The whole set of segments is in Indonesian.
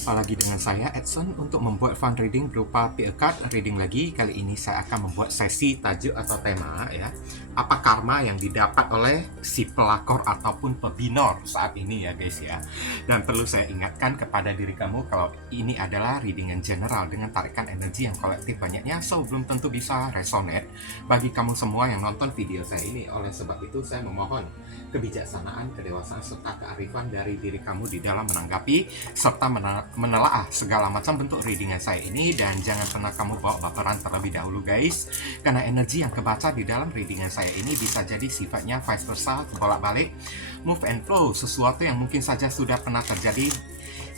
Jumpa lagi dengan saya Edson untuk membuat fun reading berupa PA card reading lagi. Kali ini saya akan membuat sesi tajuk atau tema ya. Apa karma yang didapat oleh si pelakor ataupun pebinor saat ini ya guys ya. Dan perlu saya ingatkan kepada diri kamu kalau ini adalah reading yang general dengan tarikan energi yang kolektif banyaknya, so belum tentu bisa resonate bagi kamu semua yang nonton video saya ini. Oleh sebab itu saya memohon kebijaksanaan, kedewasaan serta kearifan dari diri kamu di dalam menanggapi serta menelaah segala macam bentuk readingan saya ini, dan jangan pernah kamu bawa baperan terlebih dahulu guys, karena energi yang kebaca di dalam readingan saya ini bisa jadi sifatnya vice versa, bolak-balik, move and flow, sesuatu yang mungkin saja sudah pernah terjadi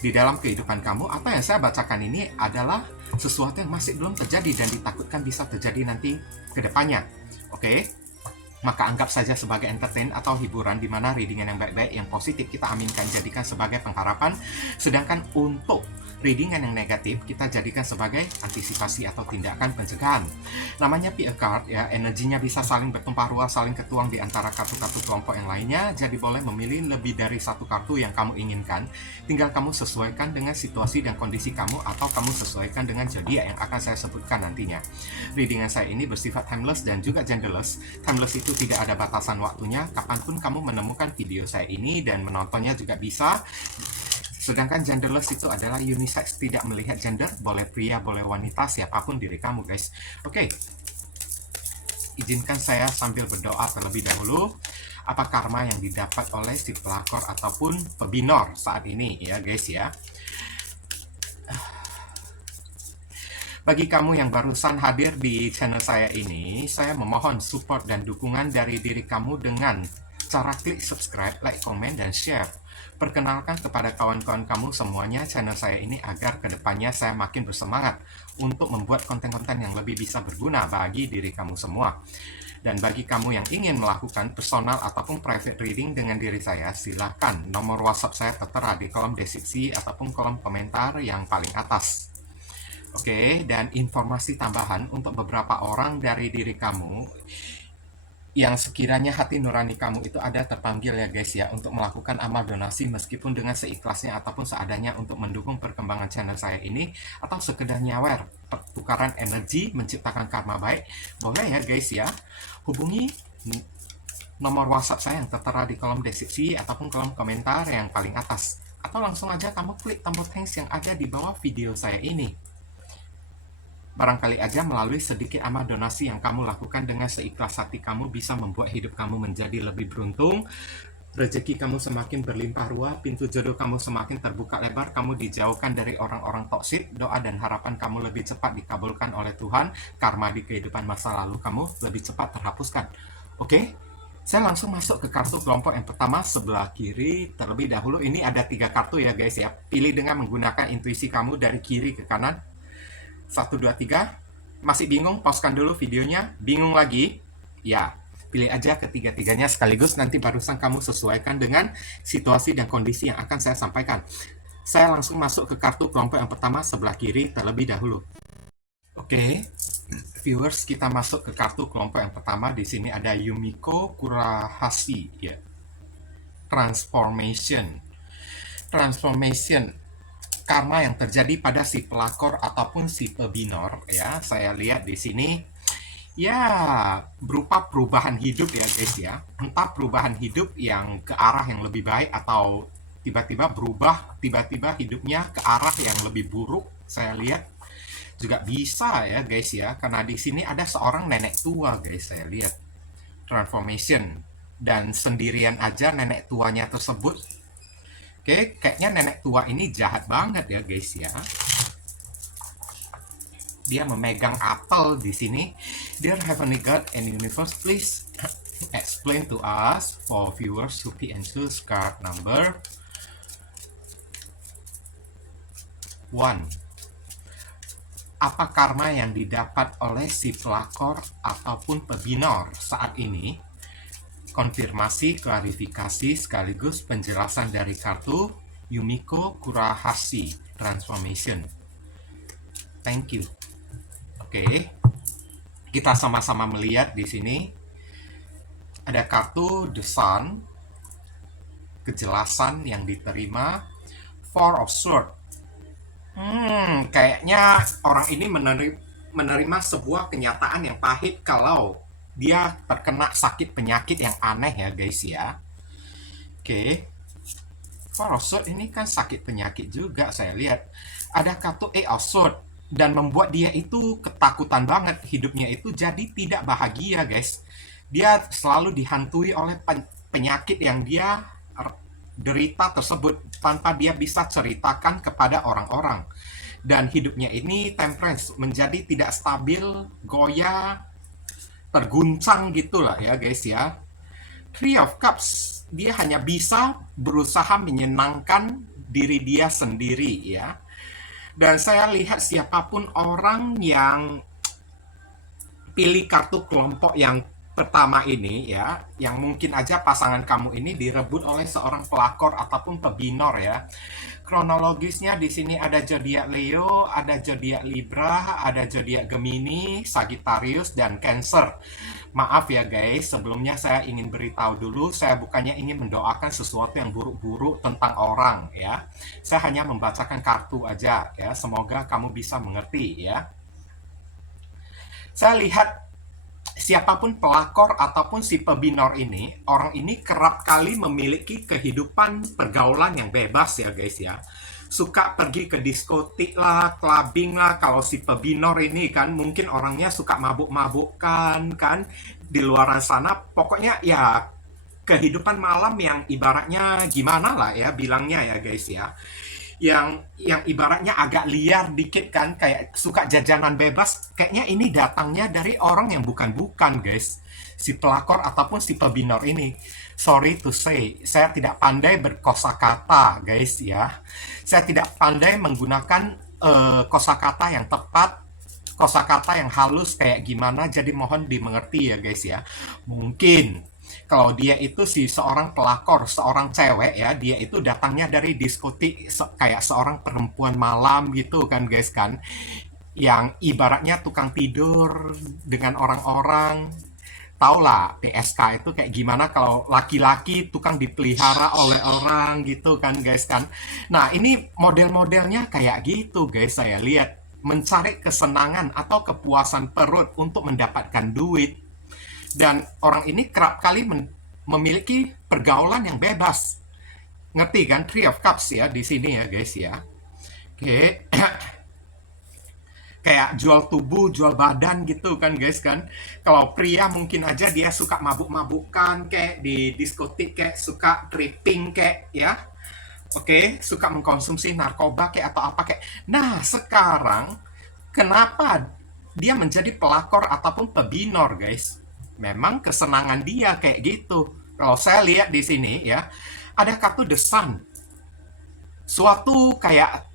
di dalam kehidupan kamu. Apa yang saya bacakan ini adalah sesuatu yang masih belum terjadi dan ditakutkan bisa terjadi nanti ke depannya. Oke? Maka anggap saja sebagai entertain atau hiburan, di mana readingan yang baik-baik, yang positif kita aminkan jadikan sebagai pengharapan, sedangkan untuk readingan yang negatif kita jadikan sebagai antisipasi atau tindakan pencegahan. Namanya PA card ya, energinya bisa saling bertumpah ruah, saling ketuang di antara kartu-kartu kelompok yang lainnya, jadi boleh memilih lebih dari satu kartu yang kamu inginkan. Tinggal kamu sesuaikan dengan situasi dan kondisi kamu, atau kamu sesuaikan dengan zodiak yang akan saya sebutkan nantinya. Readingan saya ini bersifat timeless dan juga genderless. Timeless itu tidak ada batasan waktunya, kapanpun kamu menemukan video saya ini dan menontonnya juga bisa. Sedangkan genderless itu adalah unisex, tidak melihat gender, boleh pria, boleh wanita, siapapun diri kamu guys. Oke, izinkan saya sambil berdoa terlebih dahulu. Apa karma yang didapat oleh si pelakor ataupun pebinor saat ini ya guys ya. Bagi kamu yang barusan hadir di channel saya ini, saya memohon support dan dukungan dari diri kamu dengan cara klik subscribe, like, komen, dan share. Perkenalkan kepada kawan-kawan kamu semuanya channel saya ini agar kedepannya saya makin bersemangat untuk membuat konten-konten yang lebih bisa berguna bagi diri kamu semua. Dan bagi kamu yang ingin melakukan personal ataupun private reading dengan diri saya, silahkan nomor WhatsApp saya tertera di kolom deskripsi ataupun kolom komentar yang paling atas. Oke, dan informasi tambahan untuk beberapa orang dari diri kamu yang sekiranya hati nurani kamu itu ada terpanggil ya guys ya, untuk melakukan amal donasi meskipun dengan seikhlasnya ataupun seadanya untuk mendukung perkembangan channel saya ini, atau sekedar nyawer pertukaran energi menciptakan karma baik, boleh ya guys ya, hubungi nomor WhatsApp saya yang tertera di kolom deskripsi ataupun kolom komentar yang paling atas, atau langsung aja kamu klik tombol thanks yang ada di bawah video saya ini. Barangkali aja melalui sedikit amal donasi yang kamu lakukan dengan seikhlas hati kamu bisa membuat hidup kamu menjadi lebih beruntung, rezeki kamu semakin berlimpah ruah, pintu jodoh kamu semakin terbuka lebar, kamu dijauhkan dari orang-orang toksik, doa dan harapan kamu lebih cepat dikabulkan oleh Tuhan, karma di kehidupan masa lalu kamu lebih cepat terhapuskan. Oke? Saya langsung masuk ke kartu kelompok yang pertama sebelah kiri terlebih dahulu. Ini ada 3 kartu ya guys ya. Pilih dengan menggunakan intuisi kamu dari kiri ke kanan. 1, 2, 3. Masih bingung? Pauskan dulu videonya. Bingung lagi? Ya, pilih aja ketiga-tiganya sekaligus, nanti barusan kamu sesuaikan dengan situasi dan kondisi yang akan saya sampaikan. Saya langsung masuk ke kartu kelompok yang pertama sebelah kiri terlebih dahulu. Oke, viewers, kita masuk ke kartu kelompok yang pertama. Di sini ada Yumiko Kurahashi ya. Transformation. Karma yang terjadi pada si pelakor ataupun si pebinor ya, saya lihat di sini ya berupa perubahan hidup ya guys ya, entah perubahan hidup yang ke arah yang lebih baik atau tiba-tiba berubah, tiba-tiba hidupnya ke arah yang lebih buruk. Saya lihat juga bisa ya guys ya, karena di sini ada seorang nenek tua guys, saya lihat transformation, dan sendirian aja nenek tuanya tersebut. Oke, kayaknya nenek tua ini jahat banget ya guys ya. Dia memegang apel di sini. Dear Heavenly God and Universe, please explain to us for viewers who pick and choose card number 1. Apa karma yang didapat oleh si pelakor ataupun pebinor saat ini? Konfirmasi, klarifikasi, sekaligus penjelasan dari kartu Yumiko Kurahashi Transformation. Thank you. Oke, kita sama-sama melihat di sini ada kartu The Sun, kejelasan yang diterima, Four of Swords, Kayaknya orang ini menerima sebuah kenyataan yang pahit kalau dia terkena sakit penyakit yang aneh ya guys ya. Oke, Farosot ini kan sakit penyakit juga saya lihat. Ada kartu Osot dan membuat dia itu ketakutan banget. Hidupnya itu jadi tidak bahagia guys. Dia selalu dihantui oleh penyakit yang dia derita tersebut tanpa dia bisa ceritakan kepada orang-orang. Dan hidupnya ini temperance, menjadi tidak stabil, goyah, terguncang gitulah ya guys ya. Three of Cups, dia hanya bisa berusaha menyenangkan diri dia sendiri ya. Dan saya lihat siapapun orang yang pilih kartu kelompok yang pertama ini ya, yang mungkin aja pasangan kamu ini direbut oleh seorang pelakor ataupun pebinor ya. Kronologisnya di sini ada zodiak Leo, ada zodiak Libra, ada zodiak Gemini, Sagittarius dan Cancer. Maaf ya guys, sebelumnya saya ingin beritahu dulu, saya bukannya ingin mendoakan sesuatu yang buruk-buruk tentang orang ya. Saya hanya membacakan kartu aja ya, semoga kamu bisa mengerti ya. Saya lihat siapapun pelakor ataupun si pebinor ini, orang ini kerap kali memiliki kehidupan pergaulan yang bebas ya guys ya. Suka pergi ke diskotik lah, clubbing lah. Kalau si pebinor ini kan mungkin orangnya suka mabuk-mabukan kan di luar sana. Pokoknya ya kehidupan malam yang ibaratnya gimana lah ya bilangnya ya guys ya, yang ibaratnya agak liar dikit kan, kayak suka jajanan bebas. Kayaknya ini datangnya dari orang yang bukan-bukan guys, si pelakor ataupun si pebinor ini. Sorry to say, saya tidak pandai berkosakata guys ya. Saya tidak pandai menggunakan kosakata yang tepat, kosakata yang halus kayak gimana, jadi mohon dimengerti ya guys ya. Mungkin kalau dia itu si seorang pelakor, seorang cewek ya, dia itu datangnya dari diskotik kayak seorang perempuan malam gitu kan guys kan, yang ibaratnya tukang tidur dengan orang-orang. Tau lah PSK itu kayak gimana kalau laki-laki tukang dipelihara oleh orang gitu kan guys kan. Nah ini model-modelnya kayak gitu guys, saya lihat mencari kesenangan atau kepuasan perut untuk mendapatkan duit. Dan orang ini kerap kali memiliki pergaulan yang bebas. Ngerti kan? Three of Cups ya di sini ya guys ya. Oke. Kayak jual tubuh, jual badan gitu kan guys kan. Kalau pria mungkin aja dia suka mabuk-mabukan kayak di diskotik, kayak suka tripping kayak ya. Oke, suka mengkonsumsi narkoba kayak atau apa kayak. Nah, sekarang kenapa dia menjadi pelakor ataupun pebinor guys? Memang kesenangan dia kayak gitu. Kalau saya lihat di sini ya, ada kartu The Sun.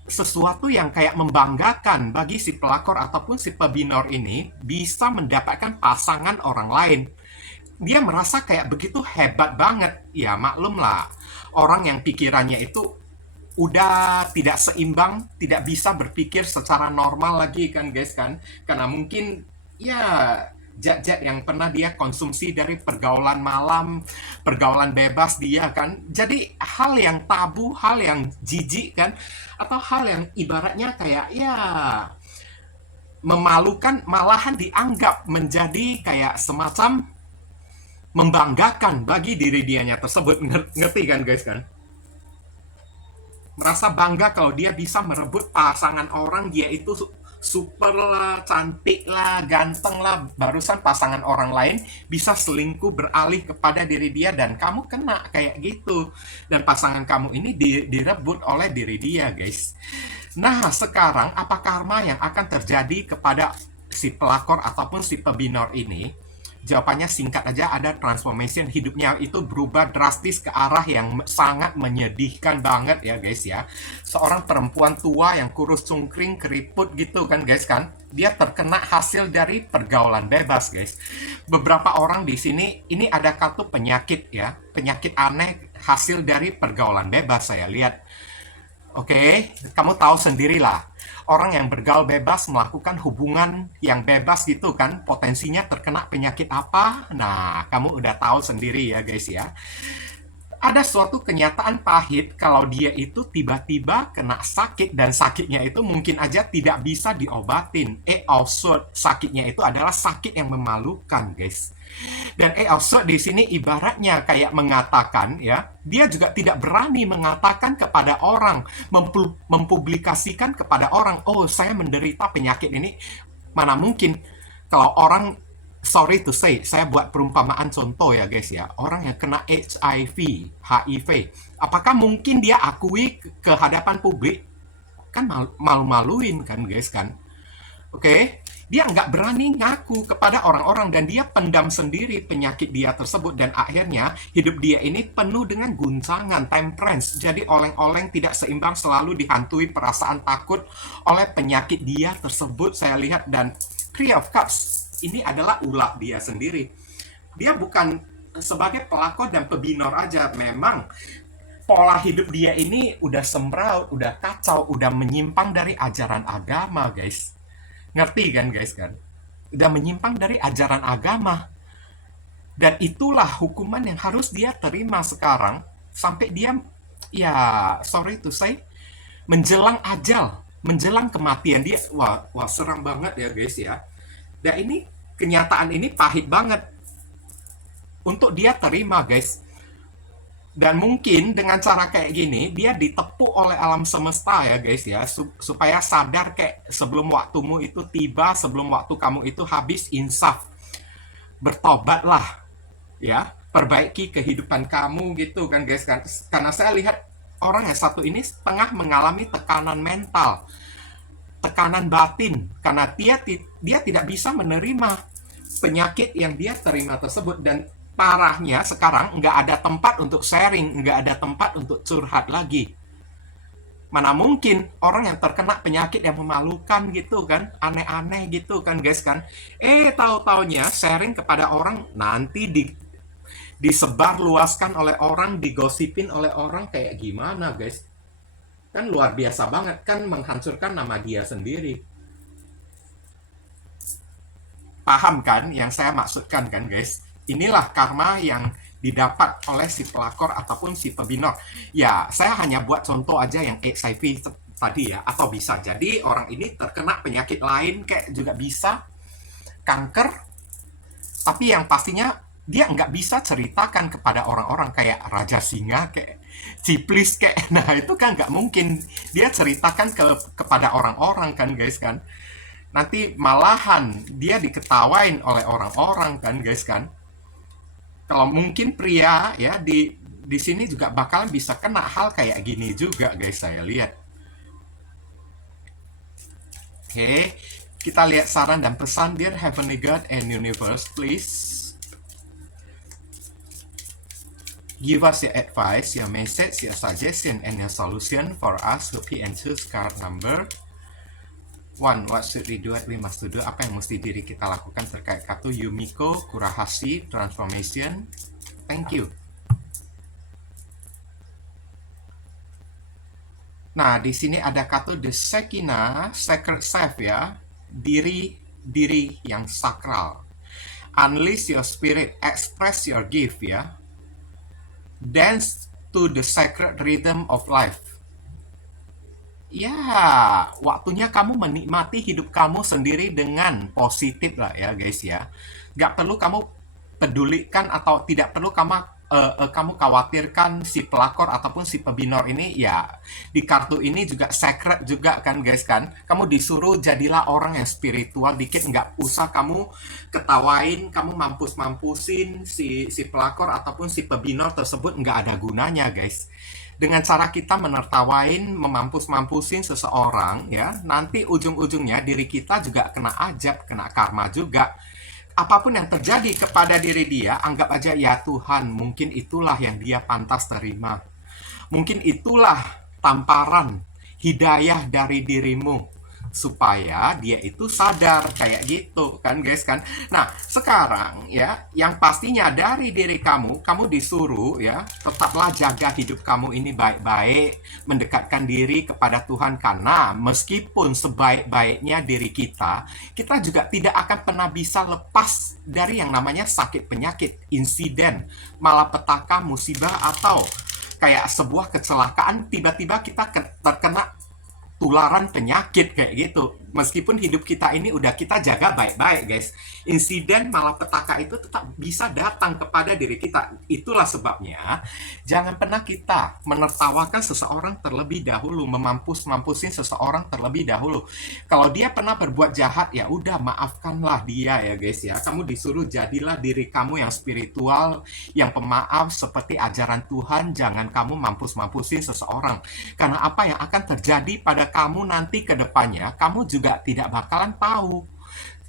Sesuatu yang kayak membanggakan bagi si pelakor ataupun si pebinor ini bisa mendapatkan pasangan orang lain. Dia merasa kayak begitu hebat banget. Ya maklum lah, orang yang pikirannya itu udah tidak seimbang, tidak bisa berpikir secara normal lagi kan guys kan. Karena mungkin ya zat-zat yang pernah dia konsumsi dari pergaulan malam, pergaulan bebas dia kan. Jadi hal yang tabu, hal yang jijik kan, atau hal yang ibaratnya kayak ya memalukan, malahan dianggap menjadi kayak semacam membanggakan bagi diri dianya tersebut. Ngerti kan guys kan? Merasa bangga kalau dia bisa merebut pasangan orang, dia itu super lah, cantik lah, ganteng lah, barusan pasangan orang lain bisa selingkuh beralih kepada diri dia dan kamu kena kayak gitu. Dan pasangan kamu ini direbut oleh diri dia guys. Nah sekarang apa karma yang akan terjadi kepada si pelakor ataupun si pebinor ini? Jawabannya singkat aja, ada transformation. Hidupnya itu berubah drastis ke arah yang sangat menyedihkan banget ya guys ya. Seorang perempuan tua yang kurus cungkring keriput gitu kan guys kan. Dia terkena hasil dari pergaulan bebas guys. Beberapa orang di sini ini ada kartu penyakit ya. Penyakit aneh hasil dari pergaulan bebas saya lihat. Oke, kamu tahu sendirilah. Orang yang bergaul bebas melakukan hubungan yang bebas gitu kan, potensinya terkena penyakit apa? Nah, kamu udah tahu sendiri ya guys ya. ada suatu kenyataan pahit kalau dia itu tiba-tiba kena sakit dan sakitnya itu mungkin aja tidak bisa diobatin. Also sakitnya itu adalah sakit yang memalukan, guys. Dan also di sini ibaratnya kayak mengatakan ya, dia juga tidak berani mengatakan kepada orang, mempublikasikan kepada orang, oh saya menderita penyakit ini. Mana mungkin kalau orang, sorry to say, saya buat perumpamaan contoh ya guys ya, orang yang kena HIV, apakah mungkin dia akui ke hadapan publik? Kan malu-maluin kan guys kan. Oke, dia nggak berani ngaku kepada orang-orang dan dia pendam sendiri penyakit dia tersebut dan akhirnya hidup dia ini penuh dengan guncangan, temperance. Jadi oleng-oleng tidak seimbang, selalu dihantui perasaan takut oleh penyakit dia tersebut. Saya lihat dan Three of Cups ini adalah ulah dia sendiri. Dia bukan sebagai pelakor dan pebinor aja, memang pola hidup dia ini udah sembraut, udah kacau, udah menyimpang dari ajaran agama, guys. Ngerti kan guys kan? Udah menyimpang dari ajaran agama. Dan itulah hukuman yang harus dia terima sekarang. Sampai dia, ya sorry to say, menjelang ajal, menjelang kematian dia. Wah seram banget ya guys ya. Dan ini, kenyataan ini pahit banget untuk dia terima guys. Dan mungkin dengan cara kayak gini, dia ditepuk oleh alam semesta ya guys ya, supaya sadar kayak sebelum waktumu itu tiba, sebelum waktu kamu itu habis, insaf. Bertobatlah, ya. Perbaiki kehidupan kamu gitu kan guys kan. Karena saya lihat orang yang satu ini tengah mengalami tekanan mental, tekanan batin, karena dia tidak bisa menerima penyakit yang dia terima tersebut. Dan parahnya sekarang nggak ada tempat untuk sharing, nggak ada tempat untuk curhat lagi. Mana mungkin orang yang terkena penyakit yang memalukan gitu kan, aneh-aneh gitu kan guys kan. Tahu-taunya sharing kepada orang, nanti disebar luaskan oleh orang, digosipin oleh orang, kayak gimana guys. Kan luar biasa banget kan, menghancurkan nama dia sendiri. Paham kan yang saya maksudkan kan guys? Inilah karma yang didapat oleh si pelakor ataupun si pebinor. Ya, saya hanya buat contoh aja yang HIV tadi ya. Atau bisa jadi orang ini terkena penyakit lain kayak juga bisa, kanker. Tapi yang pastinya dia nggak bisa ceritakan kepada orang-orang kayak Raja Singa, kayak Ciplis, kayak nah itu kan nggak mungkin dia ceritakan kepada orang-orang kan guys kan. Nanti malahan dia diketawain oleh orang-orang kan guys kan. Kalau mungkin pria ya di sini juga bakalan bisa kena hal kayak gini juga guys, saya lihat. Oke, kita lihat saran dan pesan. Dear Heavenly God and Universe, please give us your advice, your message, your suggestion, and your solution for us to pick and choose card number 1. What should we do? What we must do? Apa yang mesti diri kita lakukan terkait kartu Yumiko Kurahashi Transformation? Thank you. Nah, di sini ada kartu The Shekinah, Sacred Self ya, diri yang sakral. Unleash your spirit, express your gift ya. Dance to the sacred rhythm of life. Ya, waktunya kamu menikmati hidup kamu sendiri dengan positif lah ya guys ya. Gak perlu kamu pedulikan atau tidak perlu kamu khawatirkan si pelakor ataupun si pebinor ini ya. Di kartu ini juga sacred juga kan guys kan. Kamu disuruh jadilah orang yang spiritual dikit, nggak usah kamu ketawain, kamu mampusin si pelakor ataupun si pebinor tersebut, nggak ada gunanya guys. Dengan cara kita menertawain, mampusin seseorang ya, nanti ujung-ujungnya diri kita juga kena ajab, kena karma juga. Apapun yang terjadi kepada diri dia, anggap aja ya Tuhan, mungkin itulah yang dia pantas terima. Mungkin itulah tamparan hidayah dari dirimu. supaya dia itu sadar kayak gitu kan guys kan. Nah, sekarang ya yang pastinya dari diri kamu, kamu disuruh ya tetaplah jaga hidup kamu ini baik-baik, mendekatkan diri kepada Tuhan, karena meskipun sebaik-baiknya diri kita, kita juga tidak akan pernah bisa lepas dari yang namanya sakit penyakit, insiden, malapetaka, musibah, atau kayak sebuah kecelakaan tiba-tiba kita terkena tularan penyakit kayak gitu. Meskipun hidup kita ini udah kita jaga baik-baik guys, insiden malapetaka itu tetap bisa datang kepada diri kita. Itulah sebabnya jangan pernah kita menertawakan seseorang terlebih dahulu, mampusin seseorang terlebih dahulu. Kalau dia pernah berbuat jahat, ya udah maafkanlah dia ya guys ya. Kamu disuruh jadilah diri kamu yang spiritual, yang pemaaf seperti ajaran Tuhan. Jangan kamu mampusin seseorang, karena apa yang akan terjadi pada kamu nanti ke depannya, kamu juga tidak bakalan tahu.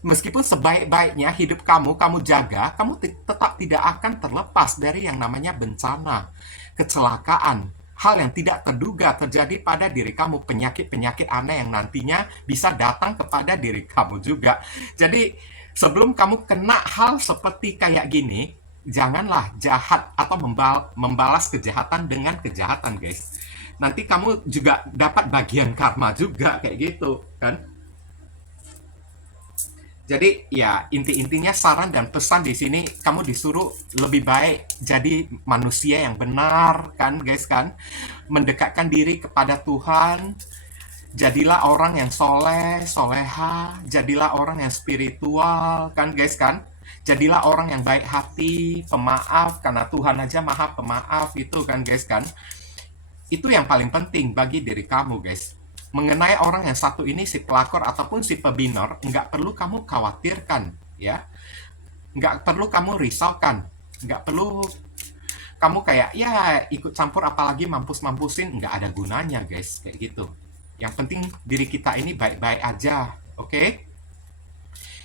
Meskipun sebaik-baiknya hidup kamu jaga, kamu tetap tidak akan terlepas dari yang namanya bencana, kecelakaan, hal yang tidak terduga terjadi pada diri kamu, penyakit-penyakit aneh yang nantinya bisa datang kepada diri kamu juga. Jadi, sebelum kamu kena hal seperti kayak gini, janganlah jahat atau membalas kejahatan dengan kejahatan, guys. Nanti kamu juga dapat bagian karma juga kayak gitu, kan? Jadi ya inti-intinya saran dan pesan di sini, kamu disuruh lebih baik jadi manusia yang benar kan guys kan, mendekatkan diri kepada Tuhan, jadilah orang yang soleh, soleha, jadilah orang yang spiritual kan guys kan, jadilah orang yang baik hati, pemaaf, karena Tuhan aja maha pemaaf itu kan guys kan. Itu yang paling penting bagi diri kamu guys. Mengenai orang yang satu ini, si pelakor ataupun si pebinor, nggak perlu kamu khawatirkan ya, nggak perlu kamu risaukan, nggak perlu kamu kayak ya ikut campur, apalagi mampusin, nggak ada gunanya guys kayak gitu. Yang penting diri kita ini baik-baik aja, oke?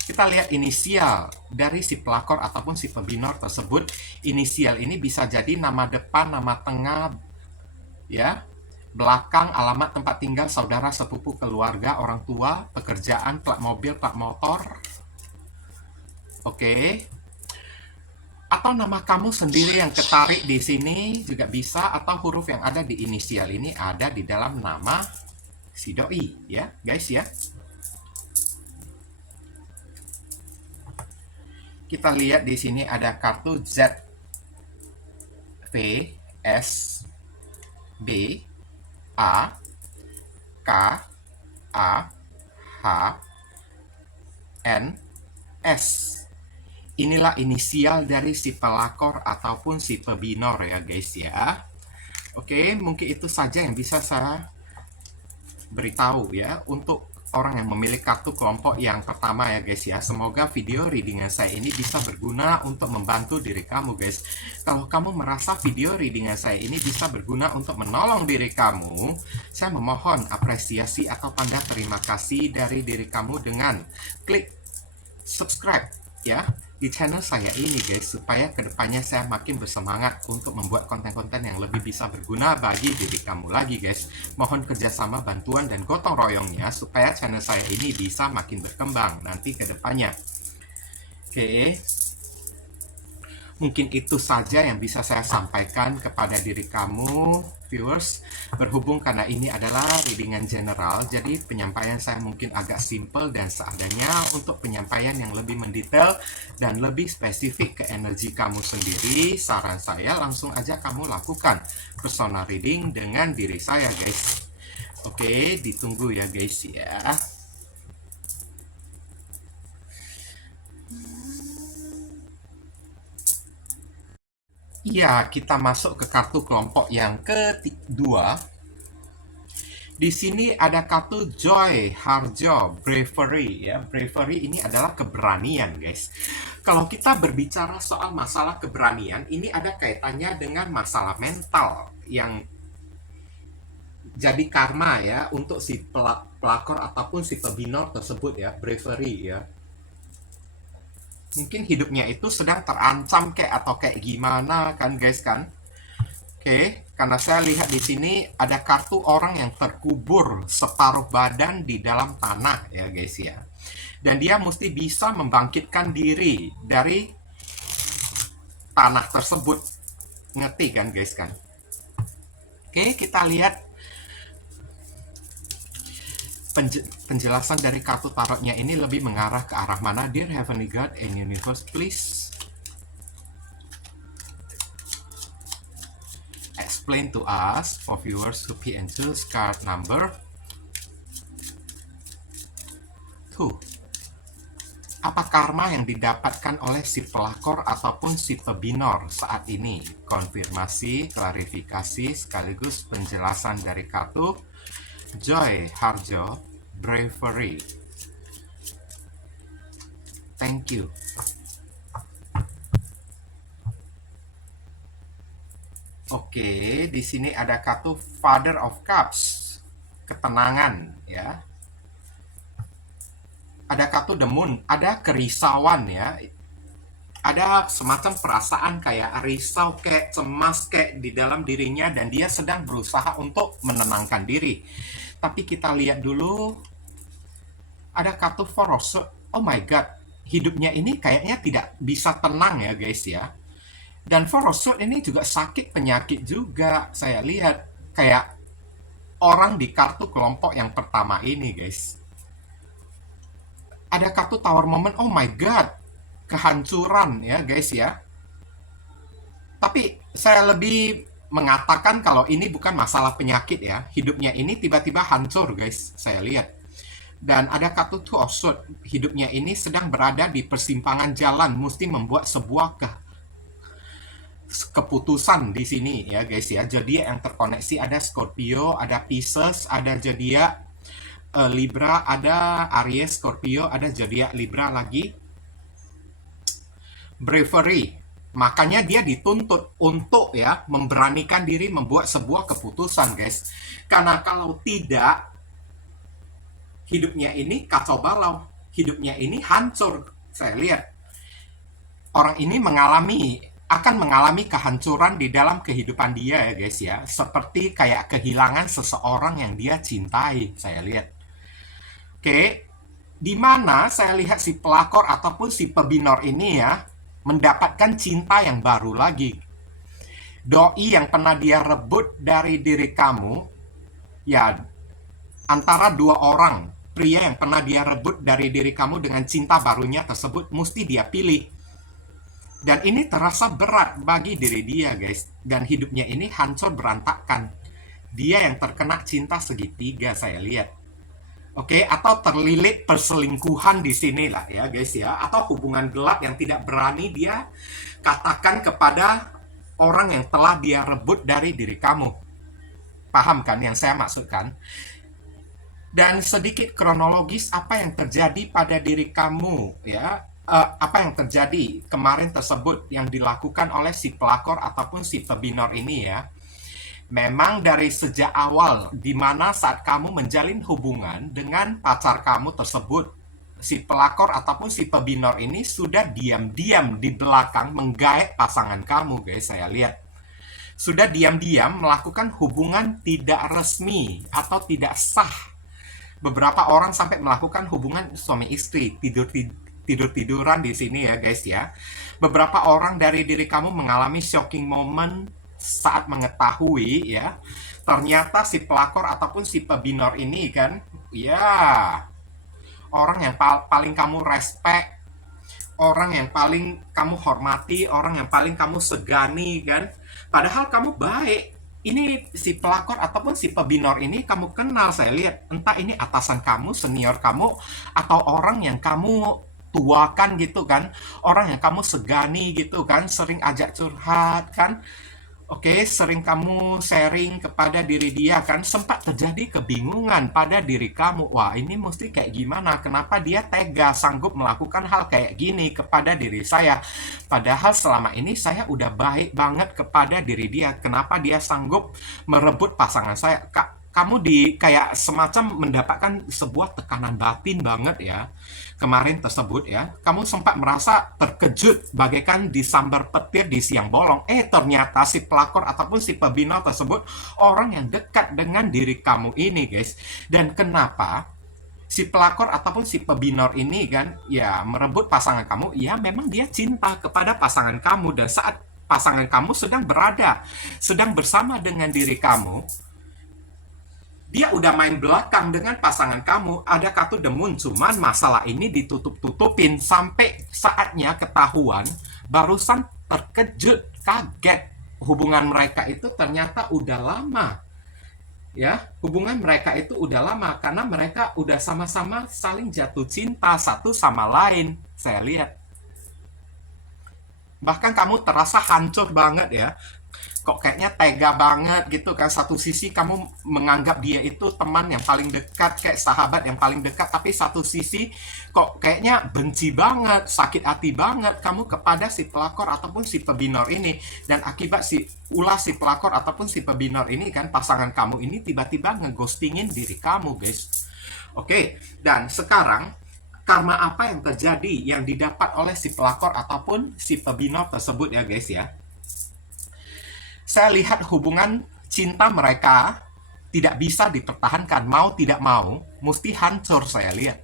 Kita lihat inisial dari si pelakor ataupun si pebinor tersebut. Inisial ini bisa jadi nama depan, nama tengah, ya, belakang, alamat tempat tinggal, saudara, sepupu, keluarga, orang tua, pekerjaan, plat mobil, plat motor. Oke. Atau nama kamu sendiri yang ketarik di sini juga bisa, atau huruf yang ada di inisial ini ada di dalam nama si doi, ya, guys ya. Kita lihat di sini ada kartu Z, V, S, B, A, K, A, H, N, S. Inilah inisial dari si pelakor ataupun si pebinor ya guys ya. Oke, mungkin itu saja yang bisa saya beritahu ya untuk orang yang memilih kartu kelompok yang pertama ya guys ya. Semoga video readingan saya ini bisa berguna untuk membantu diri kamu guys. Kalau kamu merasa video readingan saya ini bisa berguna untuk menolong diri kamu, saya memohon apresiasi atau tanda terima kasih dari diri kamu dengan klik subscribe ya di channel saya ini guys, supaya kedepannya saya makin bersemangat untuk membuat konten-konten yang lebih bisa berguna bagi diri kamu lagi guys. Mohon kerjasama, bantuan, dan gotong royongnya supaya channel saya ini bisa makin berkembang nanti kedepannya. Oke, mungkin itu saja yang bisa saya sampaikan kepada diri kamu viewers. Berhubung karena ini adalah readingan general, jadi penyampaian saya mungkin agak simple dan seadanya. Untuk penyampaian yang lebih mendetail dan lebih spesifik ke energi kamu sendiri, saran saya langsung aja kamu lakukan personal reading dengan diri saya guys. Oke, ditunggu ya guys ya. Ya, kita masuk ke kartu kelompok yang kedua. Di sini ada kartu Joy Harjo, Bravery ya. Bravery ini adalah keberanian, guys. Kalau kita berbicara soal masalah keberanian, ini ada kaitannya dengan masalah mental yang jadi karma ya untuk si pelakor ataupun si pebinor tersebut ya, Bravery ya. Mungkin hidupnya itu sedang terancam kayak atau kayak gimana kan guys kan. Oke, karena saya lihat di sini ada kartu orang yang terkubur separuh badan di dalam tanah ya guys ya. Dan dia mesti bisa membangkitkan diri dari tanah tersebut. Ngerti kan guys kan? Oke, kita lihat penjelasan dari kartu tarotnya ini lebih mengarah ke arah mana. Dear Heavenly God and Universe, please explain to us for viewers who pay and choose card number 2. Apa karma yang didapatkan oleh si pelakor ataupun si pebinor saat ini? Konfirmasi, klarifikasi, sekaligus penjelasan dari kartu Joy, Harjo, Bravery. Thank you. Oke, di sini ada kartu Father of Cups, ketenangan ya. Ada kartu The Moon, ada kerisauan ya. Ada semacam perasaan kayak risau, kayak cemas, kayak di dalam dirinya, dan dia sedang berusaha untuk menenangkan diri. Tapi kita lihat dulu, ada kartu Four of Swords. Oh my God, hidupnya ini kayaknya tidak bisa tenang ya guys ya. Dan Four of Swords ini juga sakit penyakit juga. Saya lihat kayak orang di kartu kelompok yang pertama ini guys. Ada kartu Tower Moment. Oh my God, kehancuran ya guys ya. Tapi saya lebih mengatakan kalau ini bukan masalah penyakit ya. Hidupnya ini tiba-tiba hancur guys, saya lihat. Dan ada kartu Two of Swords. Hidupnya ini sedang berada di persimpangan jalan, mesti membuat sebuah keputusan di sini ya guys ya. Jadi yang terkoneksi ada Scorpio, ada Pisces, ada zodiak Libra, ada Aries, Scorpio, ada zodiak Libra lagi. Bravery, makanya dia dituntut untuk ya memberanikan diri membuat sebuah keputusan guys. Karena kalau tidak, hidupnya ini kacau balau, hidupnya ini hancur. Saya lihat orang ini akan mengalami kehancuran di dalam kehidupan dia ya guys ya. Seperti kayak kehilangan seseorang yang dia cintai, saya lihat. Oke, di mana saya lihat si pelakor ataupun si pebinor ini ya mendapatkan cinta yang baru lagi. Doi yang pernah dia rebut dari diri kamu, ya antara dua orang, pria yang pernah dia rebut dari diri kamu dengan cinta barunya tersebut, mesti dia pilih. Dan ini terasa berat bagi diri dia guys. Dan hidupnya ini hancur berantakan. Dia yang terkena cinta segitiga, saya lihat. Oke, atau terlilit perselingkuhan di sini lah ya guys ya. Atau hubungan gelap yang tidak berani dia katakan kepada orang yang telah dia rebut dari diri kamu. Paham kan yang saya maksudkan? Dan sedikit kronologis apa yang terjadi pada diri kamu ya. Apa yang terjadi kemarin tersebut yang dilakukan oleh si pelakor ataupun si pebinor ini ya. Memang dari sejak awal, di mana saat kamu menjalin hubungan dengan pacar kamu tersebut, si pelakor ataupun si pebinor ini sudah diam-diam di belakang menggaet pasangan kamu guys, saya lihat. Sudah diam-diam melakukan hubungan tidak resmi atau tidak sah. Beberapa orang sampai melakukan hubungan suami istri, tidur-tiduran di sini ya guys ya. Beberapa orang dari diri kamu mengalami shocking moment saat mengetahui ya, ternyata si pelakor ataupun si pebinor ini kan, ya orang yang paling kamu respect, orang yang paling kamu hormati, orang yang paling kamu segani kan. Padahal kamu baik. Ini si pelakor ataupun si pebinor ini kamu kenal, saya lihat. Entah ini atasan kamu, senior kamu, atau orang yang kamu tuakan gitu kan, orang yang kamu segani gitu kan, sering ajak curhat kan, oke, sering kamu sharing kepada diri dia kan, sempat terjadi kebingungan pada diri kamu, wah ini mesti kayak gimana, kenapa dia tega sanggup melakukan hal kayak gini kepada diri saya, padahal selama ini saya udah baik banget kepada diri dia, kenapa dia sanggup merebut pasangan saya. Kak, kamu kayak semacam mendapatkan sebuah tekanan batin banget ya kemarin tersebut ya. Kamu sempat merasa terkejut bagaikan disambar petir di siang bolong. Ternyata si pelakor ataupun si pebina tersebut orang yang dekat dengan diri kamu ini, guys. Dan kenapa si pelakor ataupun si pebinor ini kan ya merebut pasangan kamu? Ya memang dia cinta kepada pasangan kamu, dan saat pasangan kamu sedang bersama dengan diri kamu, dia udah main belakang dengan pasangan kamu, ada katu demun, cuman masalah ini ditutup-tutupin sampai saatnya ketahuan, barusan terkejut, kaget. Hubungan mereka itu ternyata udah lama. Ya, hubungan mereka itu udah lama karena mereka udah sama-sama saling jatuh cinta satu sama lain. Saya lihat. Bahkan kamu terasa hancur banget ya. Kok kayaknya tega banget gitu kan. Satu sisi kamu menganggap dia itu teman yang paling dekat, kayak sahabat yang paling dekat, tapi satu sisi kok kayaknya benci banget, sakit hati banget kamu kepada si pelakor ataupun si pebinor ini. Dan akibat si pelakor ataupun si pebinor ini kan, pasangan kamu ini tiba-tiba ngeghostingin diri kamu, guys. Oke, dan sekarang karma apa yang terjadi yang didapat oleh si pelakor ataupun si pebinor tersebut ya, guys ya. Saya lihat hubungan cinta mereka tidak bisa dipertahankan, mau tidak mau, mesti hancur. Saya lihat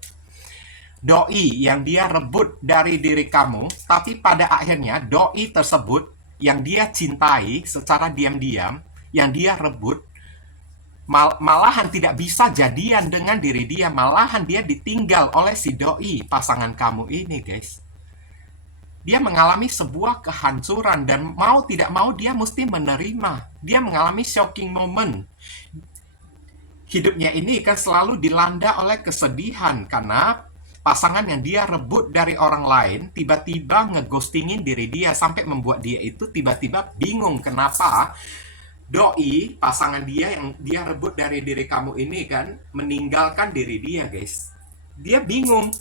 doi yang dia rebut dari diri kamu, tapi pada akhirnya doi tersebut yang dia cintai secara diam-diam, yang dia rebut, malahan tidak bisa jadian dengan diri dia, malahan dia ditinggal oleh si doi pasangan kamu ini, guys. Dia mengalami sebuah kehancuran dan mau tidak mau dia mesti menerima. Dia mengalami shocking moment. Hidupnya ini kan selalu dilanda oleh kesedihan karena pasangan yang dia rebut dari orang lain tiba-tiba ngeghostingin diri dia sampai membuat dia itu tiba-tiba bingung kenapa doi pasangan dia yang dia rebut dari diri kamu ini kan meninggalkan diri dia, guys. Dia bingung.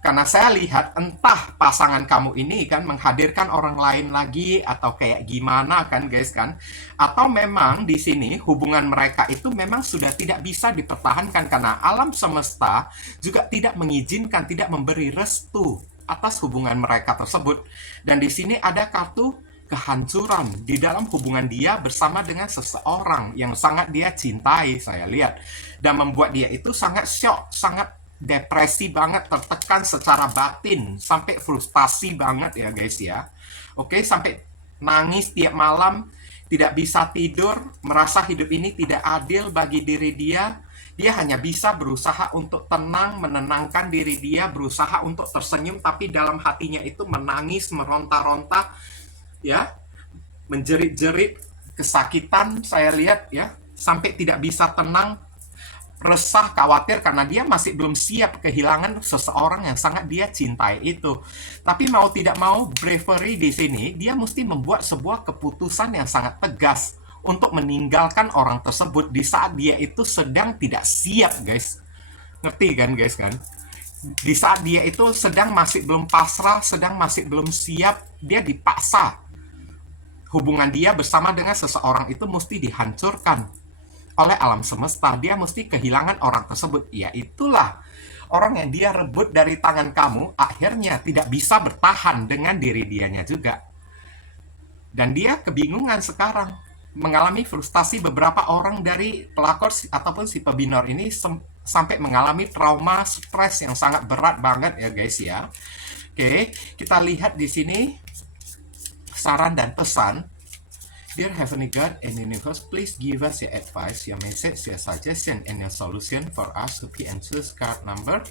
Karena saya lihat entah pasangan kamu ini kan menghadirkan orang lain lagi atau kayak gimana kan, guys kan. Atau memang di sini hubungan mereka itu memang sudah tidak bisa dipertahankan karena alam semesta juga tidak mengizinkan, tidak memberi restu atas hubungan mereka tersebut. Dan di sini ada kartu kehancuran di dalam hubungan dia bersama dengan seseorang yang sangat dia cintai, saya lihat. Dan membuat dia itu sangat shock, sangat depresi banget, tertekan secara batin, sampai frustasi banget ya, guys ya. Oke, sampai nangis tiap malam, tidak bisa tidur, merasa hidup ini tidak adil bagi diri dia. Dia hanya bisa berusaha untuk tenang, menenangkan diri dia, berusaha untuk tersenyum, tapi dalam hatinya itu menangis, meronta-ronta, ya, menjerit-jerit, kesakitan saya lihat ya, sampai tidak bisa tenang, resah, khawatir karena dia masih belum siap kehilangan seseorang yang sangat dia cintai itu. Tapi mau tidak mau, bravery di sini dia mesti membuat sebuah keputusan yang sangat tegas untuk meninggalkan orang tersebut di saat dia itu sedang tidak siap, guys. Ngerti kan, guys kan? Di saat dia itu sedang masih belum pasrah, sedang masih belum siap, dia dipaksa. Hubungan dia bersama dengan seseorang itu mesti dihancurkan oleh alam semesta. Dia mesti kehilangan orang tersebut. Ya itulah orang yang dia rebut dari tangan kamu akhirnya tidak bisa bertahan dengan diri dianya juga. Dan dia kebingungan sekarang, mengalami frustasi. Beberapa orang dari pelakor ataupun si pebinor ini sampai mengalami trauma, stres yang sangat berat banget ya, guys ya. Oke, kita lihat di sini saran dan pesan. Dear Heavenly God and Universe, please give us your advice, your message, your suggestion, and your solution for us to pick and choose card number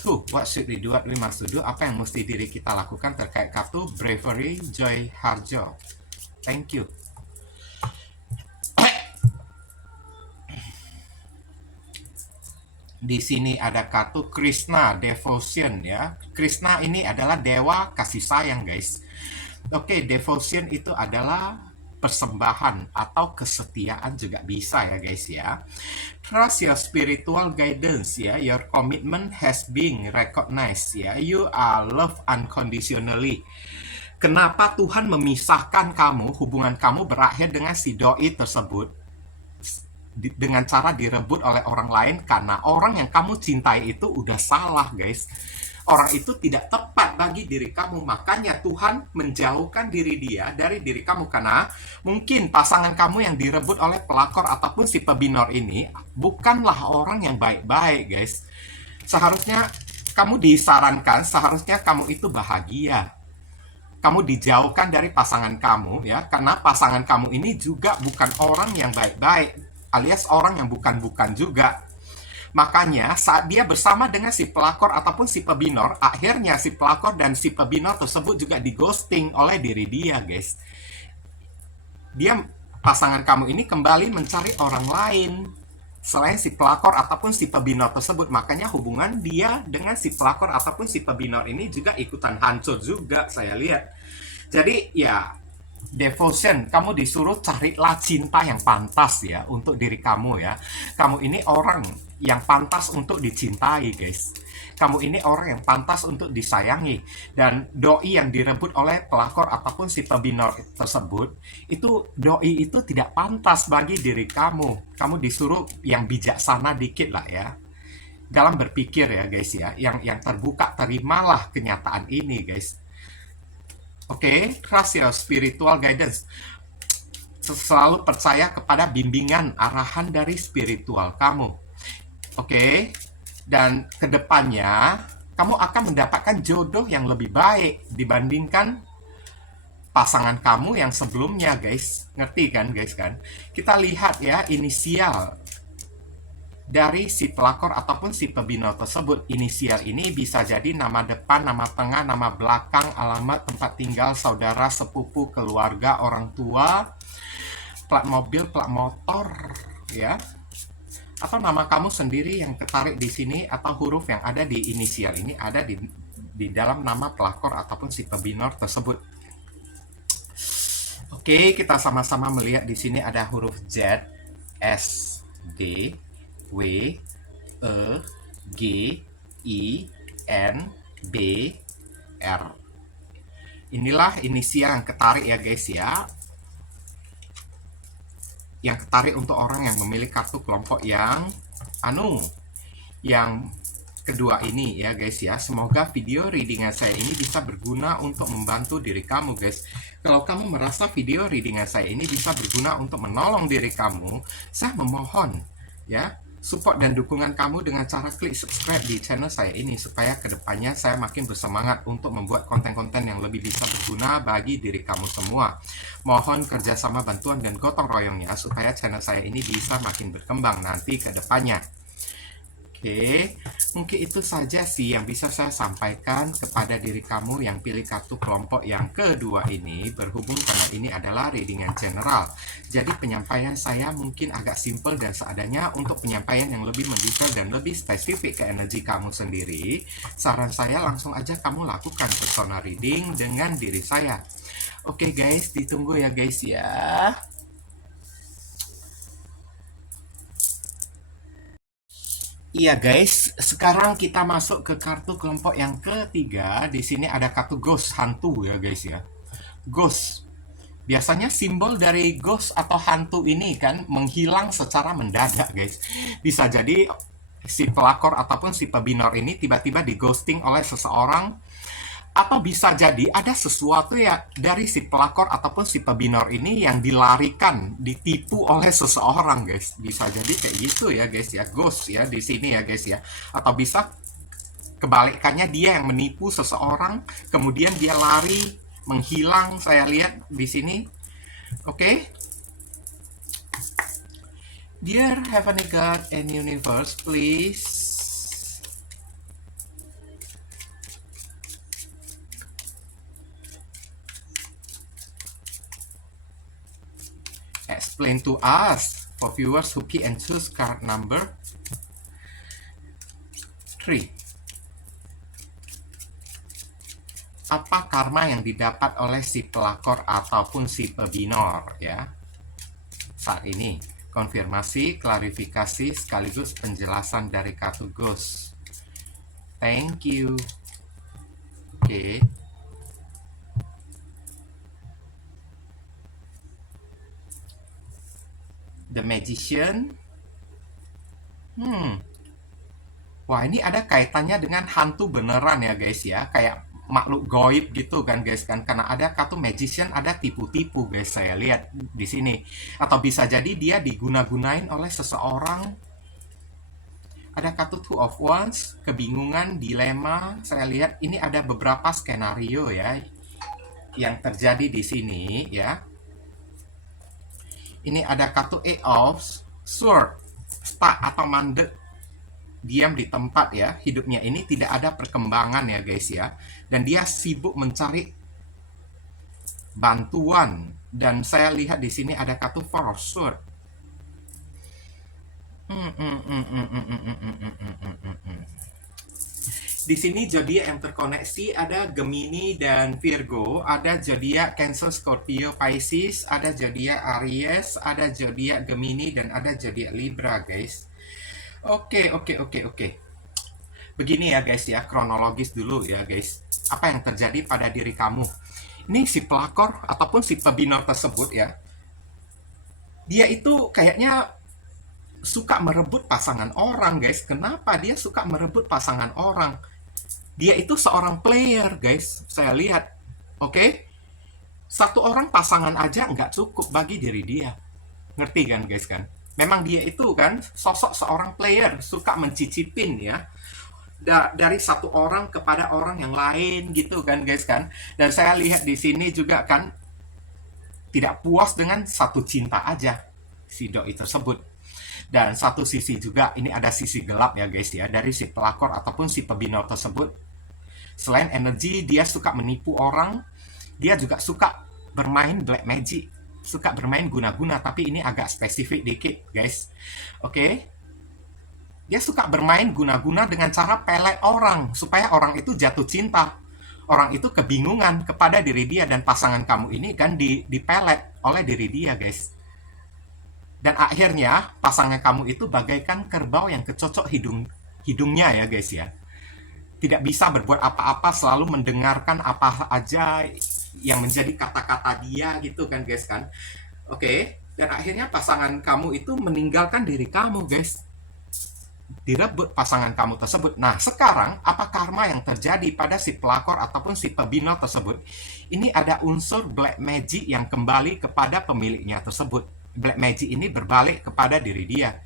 2. What should we do? What we must do? Apa yang mesti diri kita lakukan terkait kartu Bravery Joy Harjo? Thank you. Di sini ada kartu Krishna Devotion ya. Krishna ini adalah dewa kasih sayang, guys. Oke, devotion itu adalah persembahan atau kesetiaan juga bisa ya, guys ya. Trust your spiritual guidance ya. Your commitment has been recognized ya. You are loved unconditionally. Kenapa Tuhan memisahkan kamu, hubungan kamu berakhir dengan si doi tersebut dengan cara direbut oleh orang lain karena orang yang kamu cintai itu udah salah, guys. Orang itu tidak tepat bagi diri kamu, makanya Tuhan menjauhkan diri dia dari diri kamu karena mungkin pasangan kamu yang direbut oleh pelakor ataupun si pebinor ini bukanlah orang yang baik-baik, guys. Seharusnya kamu disarankan, seharusnya kamu itu bahagia. Kamu dijauhkan dari pasangan kamu ya, karena pasangan kamu ini juga bukan orang yang baik-baik, alias orang yang bukan-bukan juga. Makanya saat dia bersama dengan si pelakor ataupun si pebinor, akhirnya si pelakor dan si pebinor tersebut juga di ghosting oleh diri dia, guys. Dia, pasangan kamu ini kembali mencari orang lain selain si pelakor ataupun si pebinor tersebut. Makanya hubungan dia dengan si pelakor ataupun si pebinor ini juga ikutan hancur juga, saya lihat. Jadi ya, devotion, kamu disuruh carilah cinta yang pantas ya untuk diri kamu ya. Kamu ini orang yang pantas untuk dicintai, guys. Kamu ini orang yang pantas untuk disayangi. Dan doi yang direbut oleh pelakor ataupun si pebinor tersebut, itu doi itu tidak pantas bagi diri kamu. Kamu disuruh yang bijaksana dikit lah ya dalam berpikir ya, guys ya. Yang terbuka, terimalah kenyataan ini, guys. Oke, trust your spiritual guidance. Selalu percaya kepada bimbingan, arahan dari spiritual kamu. Oke, dan kedepannya kamu akan mendapatkan jodoh yang lebih baik dibandingkan pasangan kamu yang sebelumnya, guys. Ngerti kan, guys kan? Kita lihat ya inisial dari si pelakor ataupun si pebinor tersebut. Inisial ini bisa jadi nama depan, nama tengah, nama belakang, alamat tempat tinggal, saudara, sepupu, keluarga, orang tua, plat mobil, plat motor, ya. Atau nama kamu sendiri yang ketarik di sini, atau huruf yang ada di inisial ini ada di dalam nama pelakor ataupun si pebinor tersebut. Oke, kita sama-sama melihat di sini ada huruf Z, S, D, W, E, G, I, N, B, R. Inilah inisial yang ketarik ya, guys ya. Yang ketarik untuk orang yang memilih kartu kelompok yang yang kedua ini ya, guys ya. Semoga video readingan saya ini bisa berguna untuk membantu diri kamu, guys. Kalau kamu merasa video readingan saya ini bisa berguna untuk menolong diri kamu, saya memohon ya support dan dukungan kamu dengan cara klik subscribe di channel saya ini, supaya kedepannya saya makin bersemangat untuk membuat konten-konten yang lebih bisa berguna bagi diri kamu semua. Mohon kerjasama, bantuan, dan gotong royongnya supaya channel saya ini bisa makin berkembang nanti ke depannya. Oke, mungkin itu saja sih yang bisa saya sampaikan kepada diri kamu yang pilih kartu kelompok yang kedua ini, berhubung karena ini adalah readingan general. Jadi penyampaian saya mungkin agak simple dan seadanya. Untuk penyampaian yang lebih mendetail dan lebih spesifik ke energi kamu sendiri, saran saya langsung aja kamu lakukan personal reading dengan diri saya. Oke guys, ditunggu ya guys ya. Iya guys, sekarang kita masuk ke kartu kelompok yang ketiga. Di sini ada kartu ghost, hantu ya guys ya. Ghost. Biasanya simbol dari ghost atau hantu ini kan menghilang secara mendadak, guys. Bisa jadi si pelakor ataupun si pebinor ini tiba-tiba di ghosting oleh seseorang, atau bisa jadi ada sesuatu ya dari si pelakor ataupun si pebinor ini yang dilarikan, ditipu oleh seseorang, guys. Bisa jadi kayak gitu ya, guys ya. Ghost ya di sini ya, guys ya. Atau bisa kebalikannya, dia yang menipu seseorang, kemudian dia lari, menghilang. Saya lihat di sini. Oke. Dear Heavenly God and Universe, please explain to us, for viewers who pick and choose card number 3. Apa karma yang didapat oleh si pelakor ataupun si pebinor ya saat ini? Konfirmasi, klarifikasi, sekaligus penjelasan dari kartu ghost. Thank you. Oke. The Magician. Wah, ini ada kaitannya dengan hantu beneran ya guys ya. Kayak makhluk goib gitu kan guys kan. Karena ada kartu magician, ada tipu-tipu guys, saya lihat di sini. Atau bisa jadi dia diguna-gunain oleh seseorang. Ada kartu Two of Wands, kebingungan, dilema. Saya lihat ini ada beberapa skenario ya yang terjadi di sini ya. Ini ada kartu Eight of Swords, stuck atau mandek, diam di tempat ya, hidupnya ini tidak ada perkembangan ya guys ya, dan dia sibuk mencari bantuan. Dan saya lihat di sini ada kartu Four of Swords. Di sini zodiak yang terkoneksi ada Gemini dan Virgo, ada zodiak Cancer, Scorpio, Pisces, ada zodiak Aries, ada zodiak Gemini, dan ada zodiak Libra guys. Oke. Begini ya guys ya, kronologis dulu ya guys. Apa yang terjadi pada diri kamu? Ini si pelakor ataupun si pebinor tersebut ya, dia itu kayaknya suka merebut pasangan orang guys. Kenapa dia suka merebut pasangan orang? Dia itu seorang player guys, saya lihat. Oke? Satu orang pasangan aja nggak cukup bagi diri dia. Ngerti kan guys kan? Memang dia itu kan sosok seorang player, suka mencicipin ya. Dari satu orang kepada orang yang lain gitu kan guys kan. Dan saya lihat di sini juga kan tidak puas dengan satu cinta aja si doi tersebut. Dan satu sisi juga ini ada sisi gelap ya guys ya, dari si pelakor ataupun si pebinor tersebut. Selain energi, dia suka menipu orang, dia juga suka bermain black magic, suka bermain guna-guna, tapi ini agak spesifik dikit guys. Oke? Dia suka bermain guna-guna dengan cara pelet orang, supaya orang itu jatuh cinta. Orang itu kebingungan kepada diri dia, dan pasangan kamu ini kan dipelet oleh diri dia guys. Dan akhirnya pasangan kamu itu bagaikan kerbau yang kecocok hidungnya ya guys ya. Tidak bisa berbuat apa-apa, selalu mendengarkan apa aja yang menjadi kata-kata dia gitu kan guys kan. Oke, dan akhirnya pasangan kamu itu meninggalkan diri kamu guys. Direbut pasangan kamu tersebut. Nah, sekarang apa karma yang terjadi pada si pelakor ataupun si pebinor tersebut? Ini ada unsur black magic yang kembali kepada pemiliknya tersebut. Black magic ini berbalik kepada diri dia.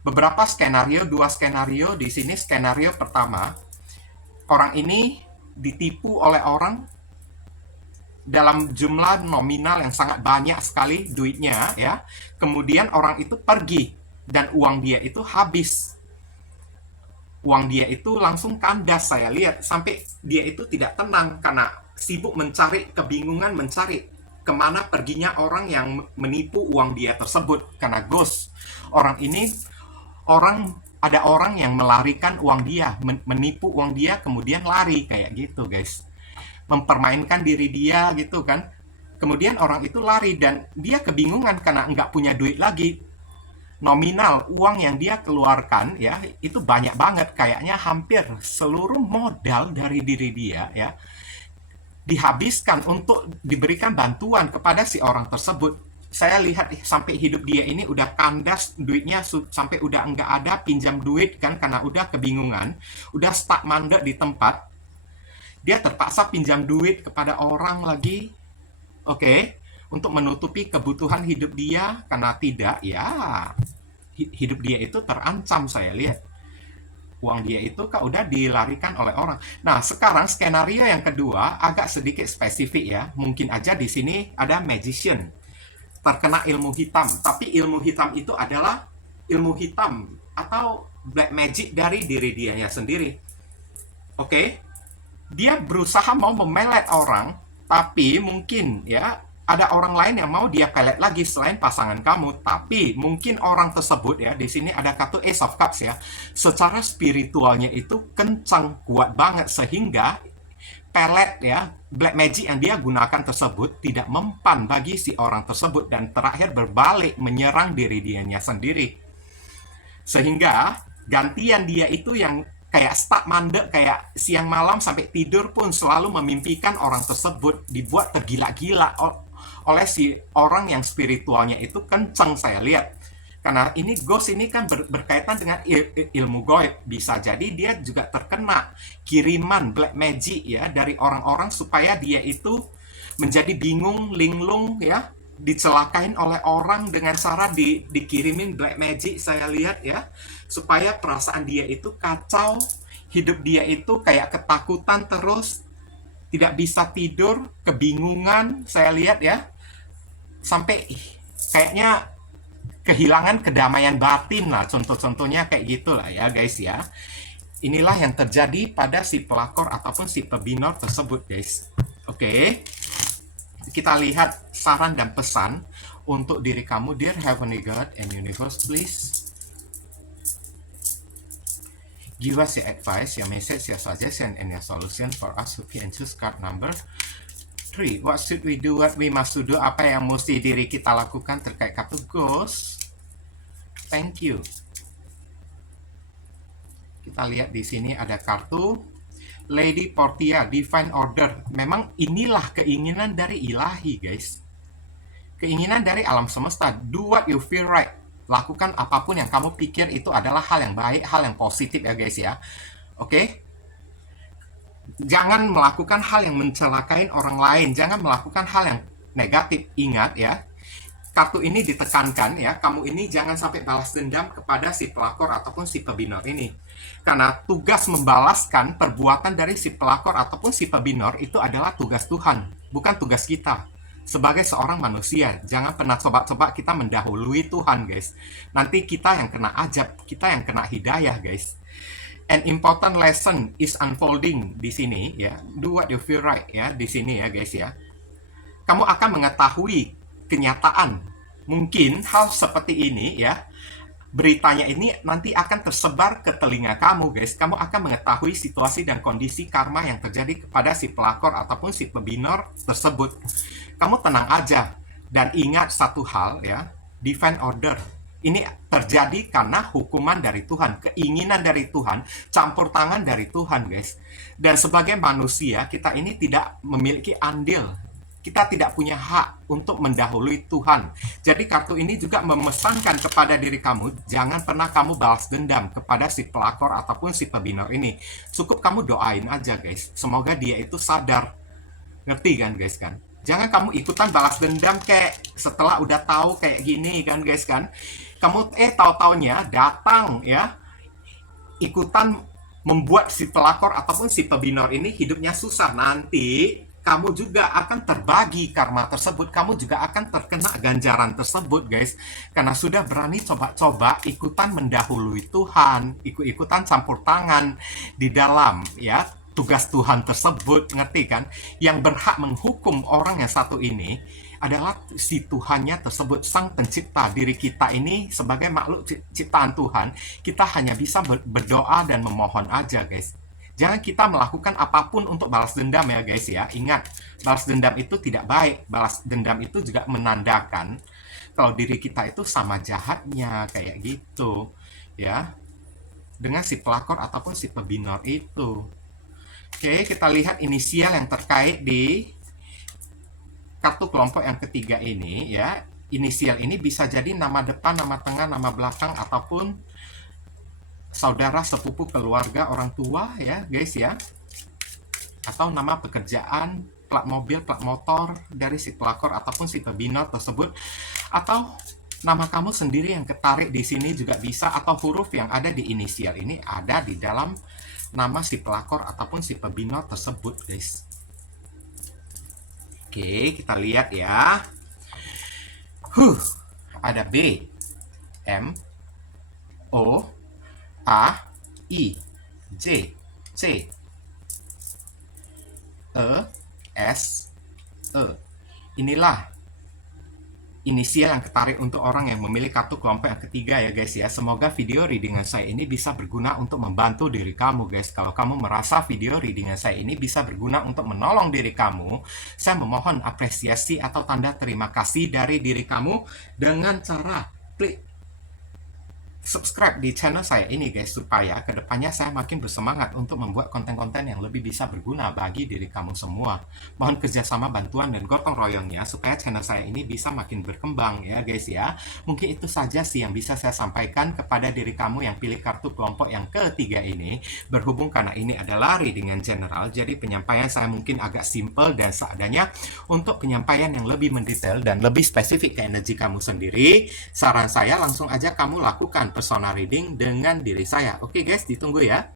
Beberapa skenario, dua skenario di sini. Skenario pertama, orang ini ditipu oleh orang dalam jumlah nominal yang sangat banyak sekali duitnya ya. Kemudian orang itu pergi dan uang dia itu habis. Uang dia itu langsung kandas, saya lihat, sampai dia itu tidak tenang karena sibuk mencari, kebingungan mencari kemana perginya orang yang menipu uang dia tersebut. Karena ghost orang ini, ada orang yang melarikan uang dia, menipu uang dia, kemudian lari kayak gitu guys, mempermainkan diri dia gitu kan. Kemudian orang itu lari dan dia kebingungan karena nggak punya duit lagi. Nominal uang yang dia keluarkan ya itu banyak banget, kayaknya hampir seluruh modal dari diri dia ya dihabiskan untuk diberikan bantuan kepada si orang tersebut. Saya lihat sampai hidup dia ini udah kandas duitnya, sampai udah nggak ada pinjam duit kan, karena udah kebingungan, udah stuck mandek di tempat. Dia terpaksa pinjam duit kepada orang lagi, oke, untuk menutupi kebutuhan hidup dia. Karena tidak ya hidup dia itu terancam, saya lihat. Uang dia itu udah dilarikan oleh orang. Nah, sekarang skenario yang kedua agak sedikit spesifik ya. Mungkin aja di sini ada magician, terkena ilmu hitam. Tapi ilmu hitam itu adalah ilmu hitam atau black magic dari diri dianya sendiri. Oke? Dia berusaha mau memelet orang, tapi mungkin ya ada orang lain yang mau dia pelet lagi selain pasangan kamu. Tapi mungkin orang tersebut ya, di sini ada kartu Ace of Cups ya, secara spiritualnya itu kencang, kuat banget, sehingga pelet ya, black magic yang dia gunakan tersebut tidak mempan bagi si orang tersebut, dan terakhir berbalik menyerang diri dianya sendiri. Sehingga gantian dia itu yang kayak stuck mandek, kayak siang malam sampai tidur pun selalu memimpikan orang tersebut, dibuat tergila-gila oleh si orang yang spiritualnya itu kencang, saya lihat. Karena ini ghost ini kan berkaitan dengan ilmu goib. Bisa jadi dia juga terkena kiriman black magic ya dari orang-orang supaya dia itu menjadi bingung, linglung ya, dicelakain oleh orang dengan cara dikirimin black magic saya lihat ya, supaya perasaan dia itu kacau, hidup dia itu kayak ketakutan terus, tidak bisa tidur, kebingungan saya lihat ya, sampai kayaknya kehilangan kedamaian batin lah, contoh-contohnya kayak gitulah ya guys ya. Inilah yang terjadi pada si pelakor ataupun si pebinor tersebut guys. Oke, kita lihat saran dan pesan untuk diri kamu. Dear Heavenly God and Universe, please give us your advice, your message, your suggestion, and your solution for us who can choose card number 3. What should we do? What we must do? Apa yang mesti diri kita lakukan terkait kartu ghost? Thank you. Kita lihat di sini ada kartu Lady Portia, Divine Order. Memang inilah keinginan dari ilahi, guys. Keinginan dari alam semesta. Do what you feel right. Lakukan apapun yang kamu pikir itu adalah hal yang baik, hal yang positif ya, guys ya. Oke? Jangan melakukan hal yang mencelakai orang lain. Jangan melakukan hal yang negatif. Ingat ya, kartu ini ditekankan ya, kamu ini jangan sampai balas dendam kepada si pelakor ataupun si pebinor ini. Karena tugas membalaskan perbuatan dari si pelakor ataupun si pebinor itu adalah tugas Tuhan, bukan tugas kita. Sebagai seorang manusia, jangan pernah coba-coba kita mendahului Tuhan, guys. Nanti kita yang kena ajab, kita yang kena hidayah, guys. An important lesson is unfolding di sini ya. Do what you feel right ya di sini ya, guys ya. Kamu akan mengetahui kenyataan. Mungkin hal seperti ini ya, beritanya ini nanti akan tersebar ke telinga kamu, guys. Kamu akan mengetahui situasi dan kondisi karma yang terjadi kepada si pelakor ataupun si pebinor tersebut. Kamu tenang aja dan ingat satu hal ya, divine order ini terjadi karena hukuman dari Tuhan, keinginan dari Tuhan, campur tangan dari Tuhan, guys. Dan sebagai manusia, kita ini tidak memiliki andil. Kita tidak punya hak untuk mendahului Tuhan. Jadi kartu ini juga memesankan kepada diri kamu, jangan pernah kamu balas dendam kepada si pelakor ataupun si pebinor ini. Cukup kamu doain aja, guys. Semoga dia itu sadar. Ngerti kan, guys kan? Jangan kamu ikutan balas dendam kayak setelah udah tahu kayak gini kan, guys kan? Kamu tahu-taunya datang ya, ikutan membuat si pelakor ataupun si pebinor ini hidupnya susah. Nanti kamu juga akan terbagi karma tersebut, kamu juga akan terkena ganjaran tersebut, guys. Karena sudah berani coba-coba ikutan mendahului Tuhan, ikut-ikutan campur tangan di dalam ya tugas Tuhan tersebut, ngerti kan? Yang berhak menghukum orang yang satu ini adalah si Tuhannya tersebut, sang pencipta. Diri kita ini sebagai makhluk ciptaan Tuhan, kita hanya bisa berdoa dan memohon aja, guys. Jangan kita melakukan apapun untuk balas dendam ya, guys ya. Ingat, balas dendam itu tidak baik. Balas dendam itu juga menandakan kalau diri kita itu sama jahatnya, kayak gitu ya, dengan si pelakor ataupun si pebinor itu. Oke, kita lihat inisial yang terkait di kartu kelompok yang ketiga ini ya. Inisial ini bisa jadi nama depan, nama tengah, nama belakang, ataupun saudara, sepupu, keluarga, orang tua ya, guys ya. Atau nama pekerjaan, plat mobil, plat motor dari si pelakor ataupun si pebinor tersebut. Atau nama kamu sendiri yang ketarik di sini juga bisa, atau huruf yang ada di inisial ini ada di dalam nama si pelakor ataupun si pebinor tersebut, guys. Oke, kita lihat ya. Ada B, M, O, A, I, J, C, E, S, E. Inilah inisial yang ketarik untuk orang yang memilih kartu kelompok yang ketiga ya, guys ya. Semoga video readingan saya ini bisa berguna untuk membantu diri kamu, guys. Kalau kamu merasa video readingan saya ini bisa berguna untuk menolong diri kamu, saya memohon apresiasi atau tanda terima kasih dari diri kamu dengan cara klik subscribe di channel saya ini guys, supaya kedepannya saya makin bersemangat untuk membuat konten-konten yang lebih bisa berguna bagi diri kamu semua. Mohon kerjasama, bantuan, dan gotong royongnya supaya channel saya ini bisa makin berkembang ya guys ya. Mungkin itu saja sih yang bisa saya sampaikan kepada diri kamu yang pilih kartu kelompok yang ketiga ini. Berhubung karena ini adalah readingan general, jadi penyampaian saya mungkin agak simple dan seadanya. Untuk penyampaian yang lebih mendetail dan lebih spesifik ke energi kamu sendiri, saran saya langsung aja kamu lakukan personal reading dengan diri saya. Oke guys, ditunggu ya.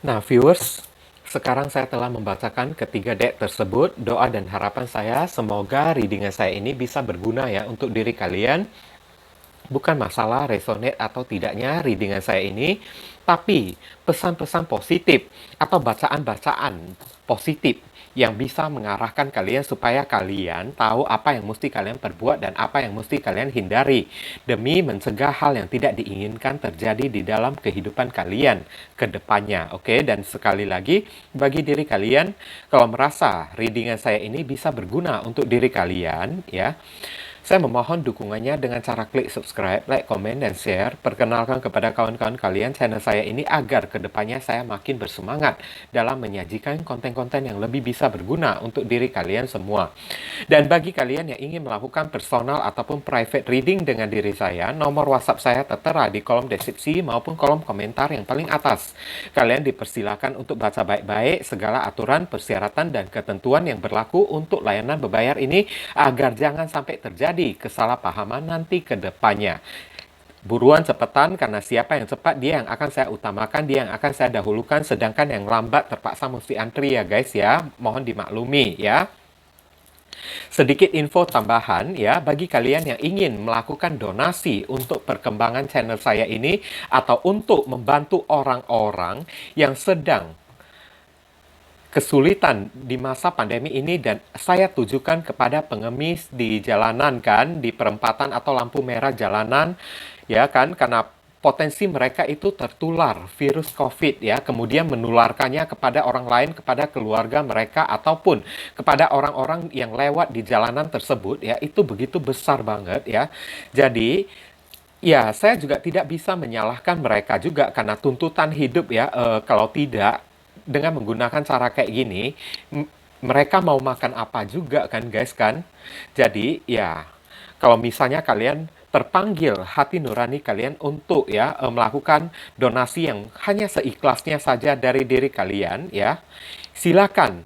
Nah, viewers, sekarang saya telah membacakan ketiga deck tersebut. Doa dan harapan saya semoga readingan saya ini bisa berguna ya untuk diri kalian. Bukan masalah resonate atau tidaknya readingan saya ini, tapi pesan-pesan positif atau bacaan-bacaan positif yang bisa mengarahkan kalian supaya kalian tahu apa yang mesti kalian perbuat dan apa yang mesti kalian hindari demi mencegah hal yang tidak diinginkan terjadi di dalam kehidupan kalian ke depannya. Oke, dan sekali lagi bagi diri kalian, kalau merasa readingan saya ini bisa berguna untuk diri kalian ya, saya memohon dukungannya dengan cara klik subscribe, like, komen, dan share. Perkenalkan kepada kawan-kawan kalian channel saya ini agar kedepannya saya makin bersemangat dalam menyajikan konten-konten yang lebih bisa berguna untuk diri kalian semua. Dan bagi kalian yang ingin melakukan personal ataupun private reading dengan diri saya, nomor WhatsApp saya tertera di kolom deskripsi maupun kolom komentar yang paling atas. Kalian dipersilakan untuk baca baik-baik segala aturan, persyaratan, dan ketentuan yang berlaku untuk layanan berbayar ini agar jangan sampai terjadi kesalahpahaman nanti ke depannya. Buruan cepetan, karena siapa yang cepat dia yang akan saya utamakan, dia yang akan saya dahulukan, sedangkan yang lambat terpaksa mesti antri ya guys ya. Mohon dimaklumi ya. Sedikit info tambahan ya, bagi kalian yang ingin melakukan donasi untuk perkembangan channel saya ini atau untuk membantu orang-orang yang sedang kesulitan di masa pandemi ini, dan saya tujukan kepada pengemis di jalanan kan, di perempatan atau lampu merah jalanan ya kan, karena potensi mereka itu tertular virus COVID ya, kemudian menularkannya kepada orang lain, kepada keluarga mereka ataupun kepada orang-orang yang lewat di jalanan tersebut ya, itu begitu besar banget ya. Jadi ya, saya juga tidak bisa menyalahkan mereka juga karena tuntutan hidup ya. Kalau tidak, dengan menggunakan cara kayak gini, mereka mau makan apa juga kan guys kan? Jadi ya, kalau misalnya kalian terpanggil hati nurani kalian untuk ya melakukan donasi yang hanya seikhlasnya saja dari diri kalian ya, silakan.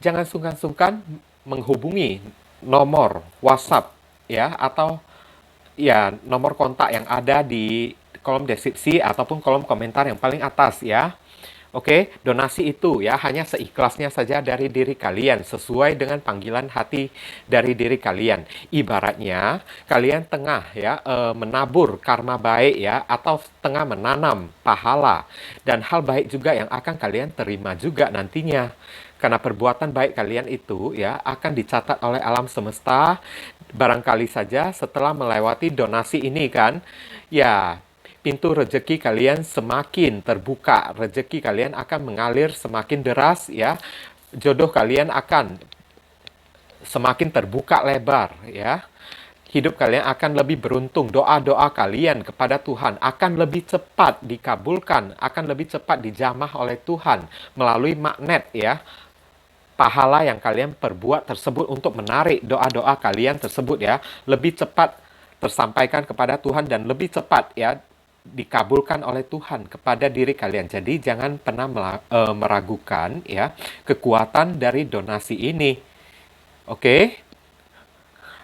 Jangan sungkan-sungkan menghubungi nomor WhatsApp ya, atau ya nomor kontak yang ada di kolom deskripsi ataupun kolom komentar yang paling atas ya. Oke, donasi itu ya hanya seikhlasnya saja dari diri kalian, sesuai dengan panggilan hati dari diri kalian. Ibaratnya kalian tengah ya menabur karma baik ya, atau tengah menanam pahala dan hal baik juga yang akan kalian terima juga nantinya. Karena perbuatan baik kalian itu ya akan dicatat oleh alam semesta. Barangkali saja setelah melewati donasi ini kan, ya pintu rezeki kalian semakin terbuka, rezeki kalian akan mengalir semakin deras ya, jodoh kalian akan semakin terbuka lebar ya, hidup kalian akan lebih beruntung, doa-doa kalian kepada Tuhan akan lebih cepat dikabulkan, akan lebih cepat dijamah oleh Tuhan melalui magnet ya, pahala yang kalian perbuat tersebut untuk menarik doa-doa kalian tersebut ya, lebih cepat tersampaikan kepada Tuhan dan lebih cepat ya dikabulkan oleh Tuhan kepada diri kalian. Jadi jangan pernah meragukan ya kekuatan dari donasi ini. Oke?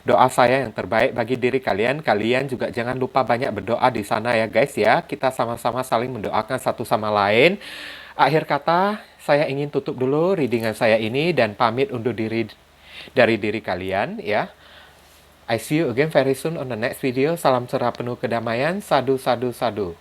Doa saya yang terbaik bagi diri kalian. Kalian juga jangan lupa banyak berdoa di sana ya guys ya. Kita sama-sama saling mendoakan satu sama lain. Akhir kata, saya ingin tutup dulu readingan saya ini dan pamit undur diri dari diri kalian ya. I see you again very soon on the next video. Salam cerah penuh kedamaian. Sadu, sadu, sadu.